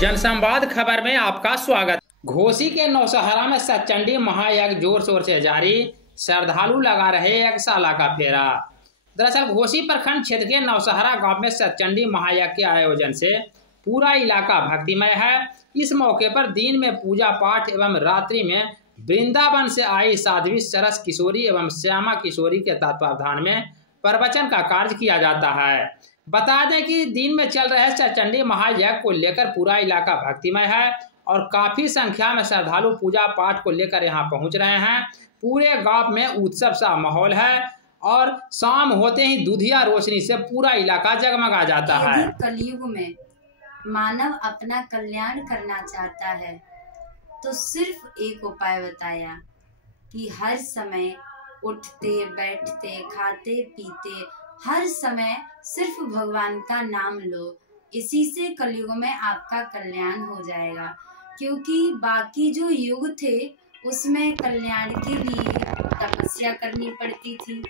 जनसंवाद खबर में आपका स्वागत। घोसी के नौशहरा में सतचंडी महायज्ञ जोर शोर से जारी, श्रद्धालु लगा रहे यज्ञशाला का फेरा। दरअसल घोसी प्रखंड क्षेत्र के नौशहरा गांव में सतचंडी महायज्ञ के आयोजन से पूरा इलाका भक्तिमय है। इस मौके पर दिन में पूजा पाठ एवं रात्रि में वृंदावन से आई साध्वी सरस किशोरी एवं श्यामा किशोरी के तत्वावधान में प्रवचन का कार्य किया जाता है। बता दें कि दिन में चल रहे सतचंडी महायज्ञ को लेकर पूरा इलाका भक्तिमय है और काफी संख्या में श्रद्धालु पूजा पाठ को लेकर यहां पहुंच रहे हैं। पूरे गांव में उत्सव सा माहौल है और शाम होते ही दुधिया रोशनी से पूरा इलाका जगमगा जाता है। कलयुग में मानव अपना कल्याण करना चाहता है तो सिर्फ एक उपाय बताया कि हर समय उठते बैठते खाते पीते हर समय सिर्फ भगवान का नाम लो। इसी से कलयुग में आपका कल्याण हो जाएगा, क्योंकि बाकी जो युग थे उसमें कल्याण के लिए तपस्या करनी पड़ती थी।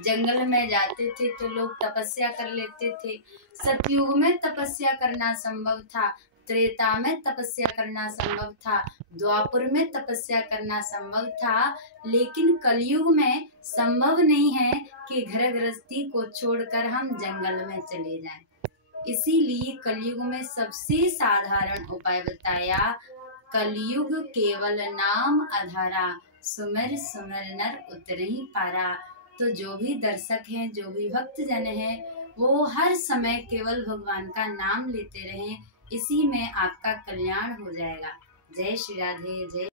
जंगल में जाते थे तो लोग तपस्या कर लेते थे। सतयुग में तपस्या करना संभव था, त्रेता में तपस्या करना संभव था, द्वापर में तपस्या करना संभव था, लेकिन कलयुग में संभव नहीं है कि घर गृहस्थी को छोड़कर हम जंगल में चले जाएं। इसीलिए कलयुग में सबसे साधारण उपाय बताया, कलयुग केवल नाम आधारा, सुमिर सुमिर नर उतरहि पारा। तो जो भी दर्शक हैं, जो भी भक्त जन हैं, वो हर समय केवल भगवान का नाम लेते रहें। इसी में आपका कल्याण हो जाएगा। जय श्री राधे। जय